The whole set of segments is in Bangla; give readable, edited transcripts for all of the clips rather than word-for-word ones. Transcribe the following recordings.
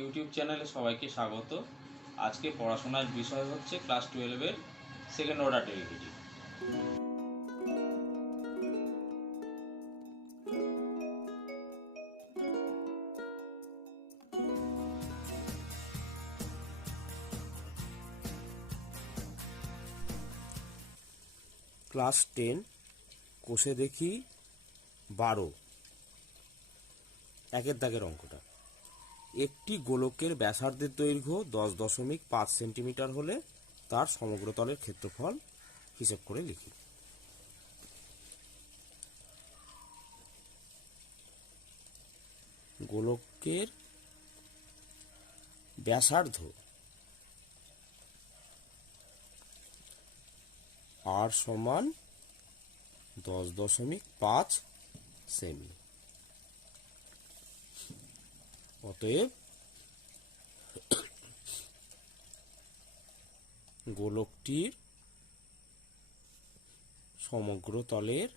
ইউটিউব চ্যানেলে সবাইকে স্বাগত। আজকে পড়াশোনার বিষয় হচ্ছে ক্লাস 12-এর সেকেন্ড অর্ডার ডেরিভেটিভ। ক্লাস 10 কোষে দেখি 12 একের দাগের অঙ্কটা। একটি গোলকের ব্যাসার্ধের দৈর্ঘ্য 10.5 সেন্টিমিটার হলে তার সমগ্র তলের ক্ষেত্রফল হিসেব করে লিখি। গোলকের ব্যাসার্ধ আর সমান 10.5 সেমি। অতএব গোলকটির সমগ্র তলের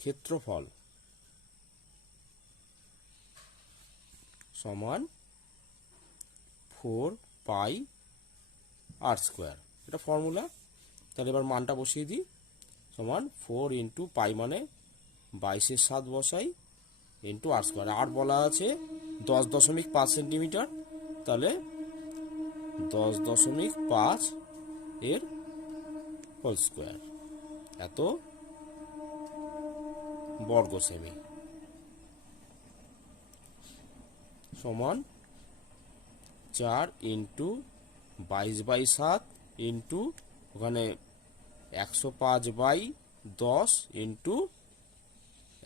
ক্ষেত্রফল সমান 4πr²। এটা ফর্মুলা। তাহলে এবার মানটা বসিয়ে দিই। সমান 4 ইন্টু পাই মানে 22/7 বসাই ইন্টু r²। আর বলা আছে 10.5 সেন্টিমিটার, তাহলে 10.5 এর হোল স্কোয়ার, এত বর্গ সেমি, সমান 4 ইন্টু 22/7 ইন্টু ওখানে 105/10 ইন্টু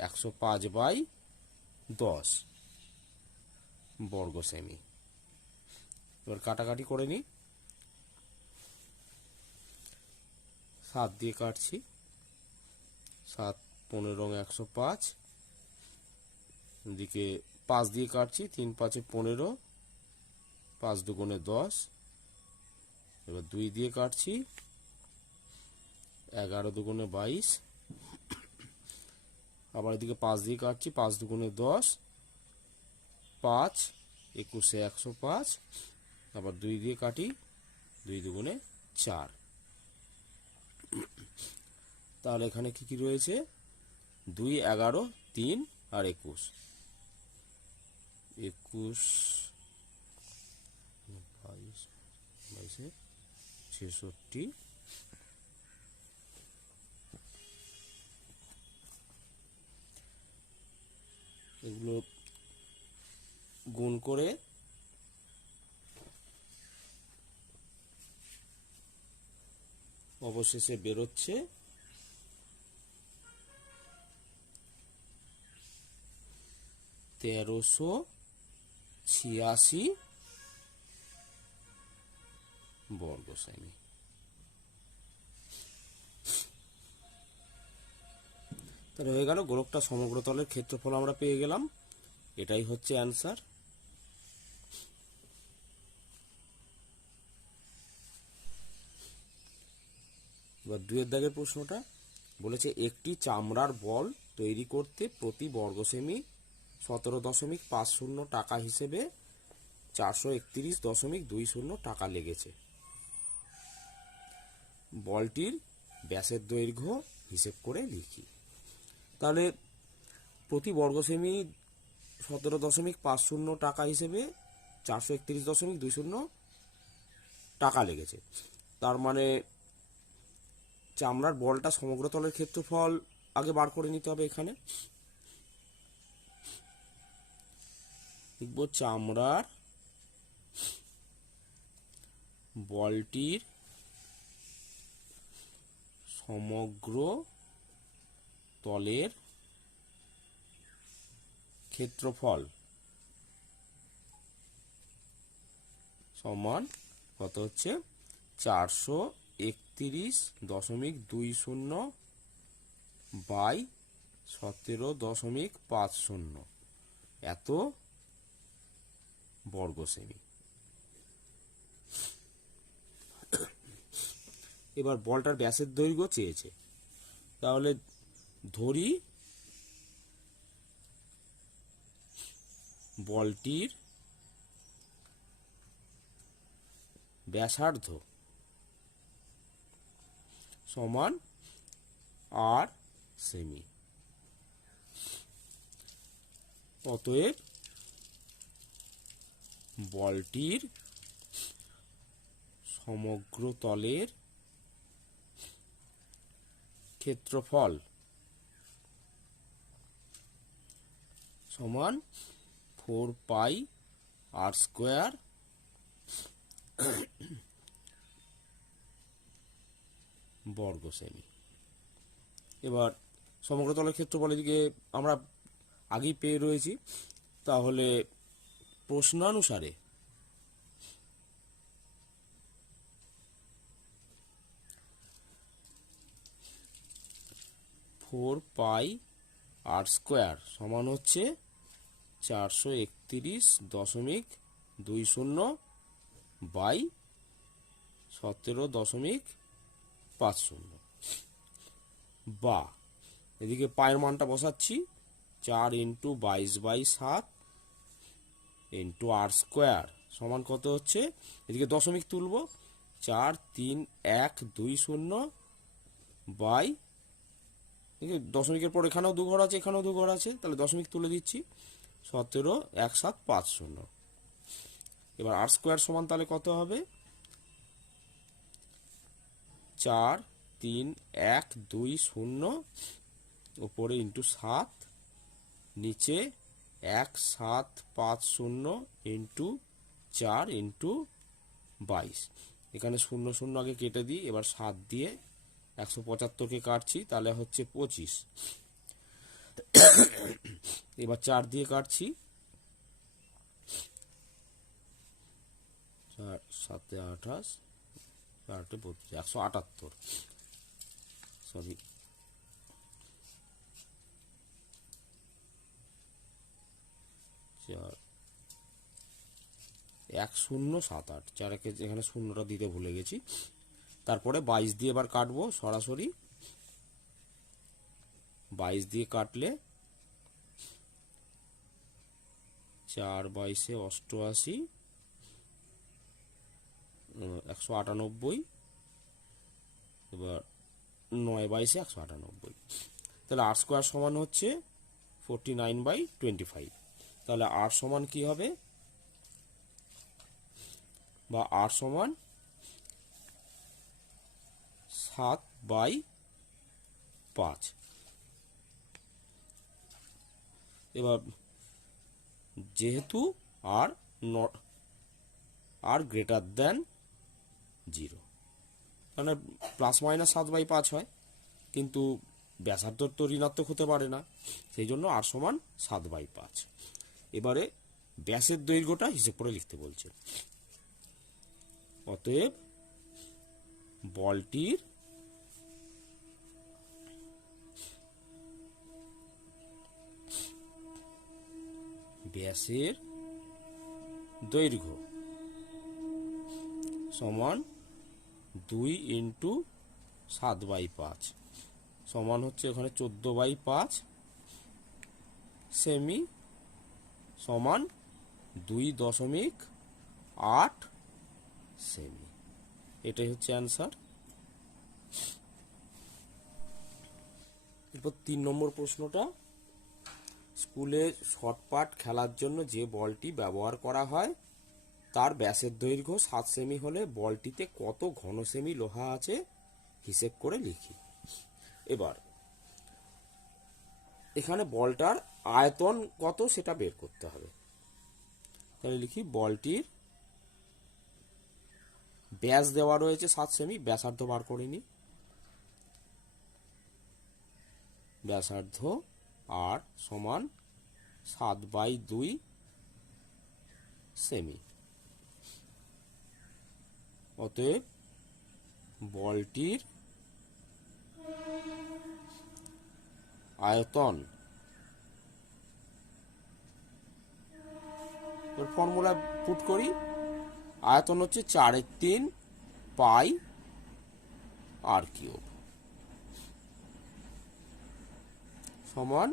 105/10 বর্গ সেমি। এবার কাটাকাটি করে নিই। 7 দিয়ে কাটছি, 7 15 105, এদিকে 5 দিয়ে কাটছি, 3 5 15, 5 2 10। এবার 2 দিয়ে কাটছি, 11 2 22। আবার এদিকে 5 দিয়ে কাটছি, 5 2 10, 5 21 105। আবার 2 দিয়ে কাটি, 2 2 4। তাহলে এখানে কি কি রয়েছে? 2 11 3 আর 21, 21 22 22 66। এগুলো গুণ করে অবশেষে বেরোচ্ছে 1386 বর্গ সেমি। তাহলে হয়ে গেল গোলকটা সমগ্র তলের ক্ষেত্রফল আমরা পেয়ে গেলাম। এটাই হচ্ছে অ্যান্সার। এবার 2 এর দাগের প্রশ্নটা বলেছে, একটি চামড়ার বল তৈরি করতে প্রতি বর্গ সেমি 17.50 টাকা হিসেবে 431.20 টাকা লেগেছে। বলটির ব্যাসের দৈর্ঘ্য হিসেব করে লিখি। তাহলে প্রতি বর্গ সেমি 17.50 টাকা হিসেবে 431.20 টাকা লেগেছে। তার মানে চামড়ার বলটা সমগ্র তলের ক্ষেত্রফল আগে বার করে নিতে হবে। এখানে লিখব চামড়ার বলটির সমগ্র তলের ক্ষেত্রফল সমান কত হচ্ছে? 431.20 বাই 17.50 এত বর্গ সেমি। এবার বলটার ব্যাসের দৈর্ঘ্য চেয়েছে, তাহলে ধরি বলটির ব্যাসার্ধ সমান আর সেমি। অতএব বলটির সমগ্র তলের ক্ষেত্রফল সমান 4 পাই আর স্কোয়ার বর্গ সেমি। এবার সমগ্র তলের ক্ষেত্রফল এদিকে আমরা আগেই পেয়ে রয়েছি, তাহলে প্রশ্নানুসারে ফোর পাই আর স্কোয়ার সমান হচ্ছে 431.20 বাই 17.50, বা এদিকে পায়ের মানটা বসাচ্ছি 4 × 22/7 ইন্টু আর স্কোয়ার সমান কত হচ্ছে, এদিকে দশমিক তুলব 43120 বাই, দশমিকের পর এখানেও 2 ঘর আছে, এখানেও 2 ঘর আছে, তাহলে দশমিক তুলে দিচ্ছি 171750। এবার আর স্কোয়ার সমান তাহলে কত হবে, 43120 উপরে ইন্টু 7, নিচে 1750 ইন্টু 4 ইন্টু 22। এখানে 0 0 আগে কেটে দিই, এবার 7 দিয়ে 175কে কাটছি, তাহলে হচ্ছে 25। এবার 4 দিয়ে কাটছি, 4 7 28 4 32 178, সরি 1078, 4 এখানে শূন্যটা দিতে ভুলে গেছি। তারপরে 22 দিয়ে এবার কাটবো সরাসরি, 22 দিয়ে কাটলে 4 22 88 198, এবার 9 22 198, তাহলে আর স্কোয়ার সমান হচ্ছে 49/25। তাহলে আর সমান কি হবে, বা আর সমান 7/5। এবার যেহেতু are not R greater than 0, মানে প্লাস মাইনাস 7/5 হয়, কিন্তু ব্যাসার্ধ তো ঋণাত্মক হতে পারে না, সেই জন্য আর সমান 7/5। এবারে ব্যাসের দৈর্ঘ্যটা হিসেব করে লিখতে বলছে। অতএব বলটির ব্যাসের দৈর্ঘ্য সমান 2 × 7/5 সমান হচ্ছে এখানে 14/5 সেমি সমান 2.8 সেমি। এটাই হচ্ছে অ্যান্সার। এরপর 3 নম্বর প্রশ্নটা, স্কুলে শর্টপাট খেলার জন্য যে বলটি ব্যবহার করা হয় তার ব্যাসের দৈর্ঘ্য 7 সেমি হলে বলটিতে কত ঘন সেমি লোহা আছে হিসেব করে লিখি। এবার এখানে বলটার আয়তন কত সেটা বের করতে হবে, তাহলে লিখি বলটির ব্যাস দেওয়া রয়েছে 7 সেমি, ব্যাসার্ধ বার করে নিই, ব্যাসার্ধ আর সমান 7/2 সেমি। অতএব বলটির আয়তন, ফর্মুলা পুট করি, আয়তন হচ্ছে 4/3 পাই আর কিউব সমান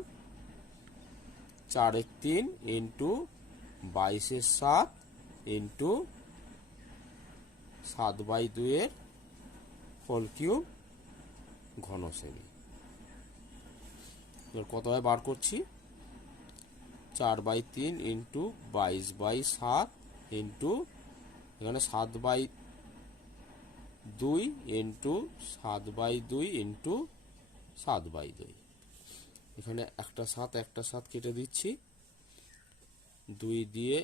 4/3 ইন্টু 22/7 ইন্টু 7/2 হোল কিউব ঘন সেমি। এবার কত হয় বার করছি, 4/3 ইন্টু 22/7 ইন্টু এখানে 7/2 ইন্টু 7/2 ইন্টু 7/2। এখানে একটা 7 কেটে দিচ্ছি, 2 দিয়ে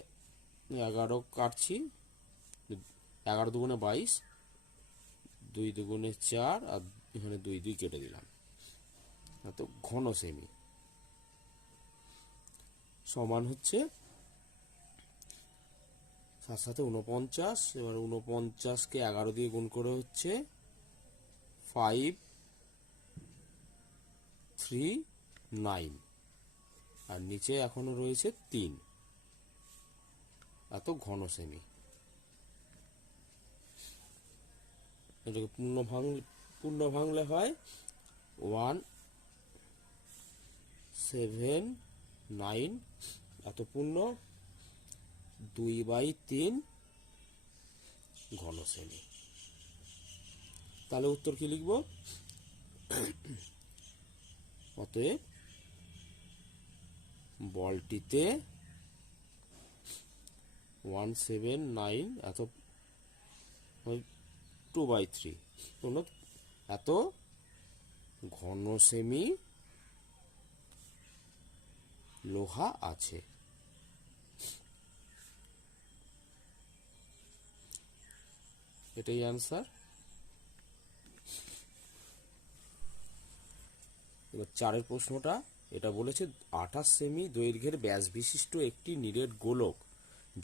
11 কাটছি, 11 দুগুণে 22, 2 দুগুণে 4, আর এখানে 2 কেটে দিলাম। তো ঘন সেমি সমান হচ্ছে 7 7 49। এবার 49কে 11 দিয়ে গুণ করে হচ্ছে 539, আর নিচে এখনো রয়েছে 3। এত ঘন সেমি। এটাকে পূর্ণ ভাঙলে হয় 179, এত পূর্ণ 2/3 ঘন সেমি। তাহলে উত্তর কি লিখব, অতএব বলটিতে 179 এত 2/3 এত ঘন সেমি লোহা আছে। এটাই অ্যান্সার। এবার 4 প্রশ্নটা, এটা বলেছে 28 সেমি দৈর্ঘ্যের ব্যাস বিশিষ্ট একটি নিরেট গোলক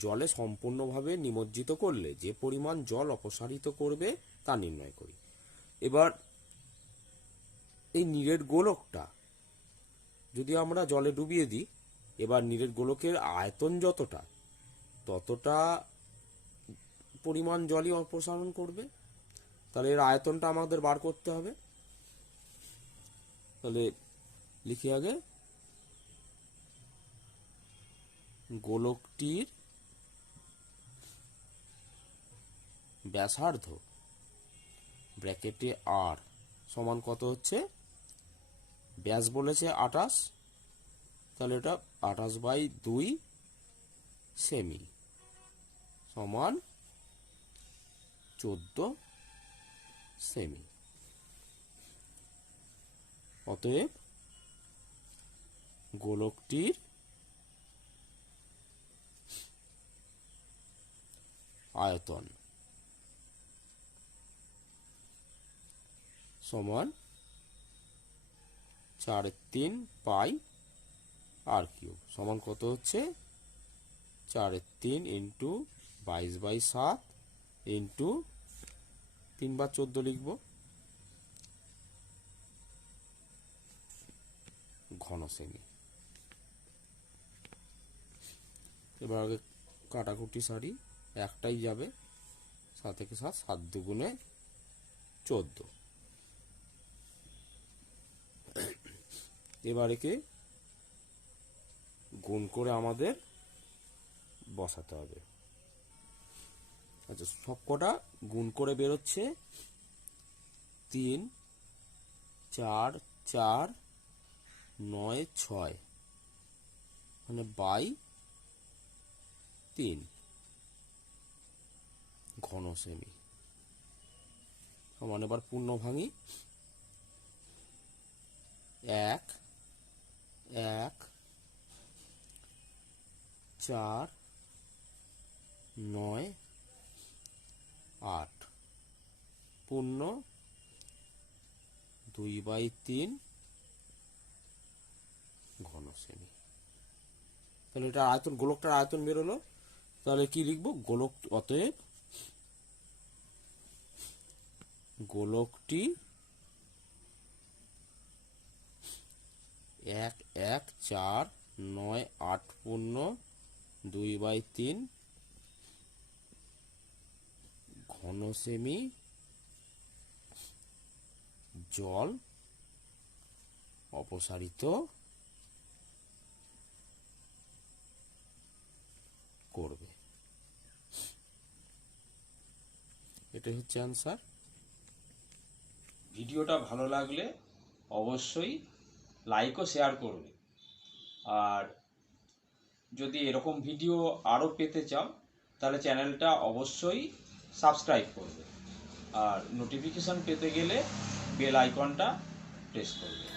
জলে সম্পূর্ণভাবে নিমজ্জিত করলে যে পরিমাণ জল অপসারিত করবে তা নির্ণয় করি। এবার এই নিরেট গোলকটা যদি আমরা জলে ডুবিয়ে দিই, এবার নিরেট গোলকের আয়তন যতটা ততটা পরিমাণ জলই অপসারণ করবে। তাহলে এর আয়তনটা আমাদের বার করতে হবে। তাহলে লিখি আগে, গোলকটির ব্যাসার্ধ ব্র্যাকেটে আর সমান কত হচ্ছে, ব্যাস বলেছে 28, তাহলে এটা 28/2 সেমি সমান 14 সেমি। অতএব গোলকটির আয়তন সমান 4/3 পাই আর কিউব সমান কত হচ্ছে, 4/3 ইন্টু 22/7 ইন্টু 3/14 লিখব ঘন সেমি। এবার আগে কাটাকুটি সারি, একটাই যাবে, 7 থেকে 7, 7 দুগুণে 14। এবার একে গুণ করে আমাদের বসাতে হবে। আচ্ছা, সবকটা গুণ করে বেরোচ্ছে 3 4 4 9 6, মানে বাই 3 ঘন সেমি সমান। এবার পূর্ণ ভাঙি, 1 1 4 9 8 পূর্ণ 2/3 ঘন সেমি। তাহলে এটা আয়তন, গোলকটার আয়তন বেরোলো। তাহলে কি লিখবো, গোলক, অতএব গোলকটি 1 1 4 9 8 পূর্ণ 2/3 ঘন সেমি জল অপসারিত এটাই হচ্ছে অ্যান্সার। ভিডিওটা ভালো লাগলে অবশ্যই লাইক ও শেয়ার করবে। আর যদি এরকম ভিডিও আরও পেতে চাও তাহলে চ্যানেলটা অবশ্যই সাবস্ক্রাইব করবে, আর নোটিফিকেশান পেতে গেলে বেল আইকনটা প্রেস করবে।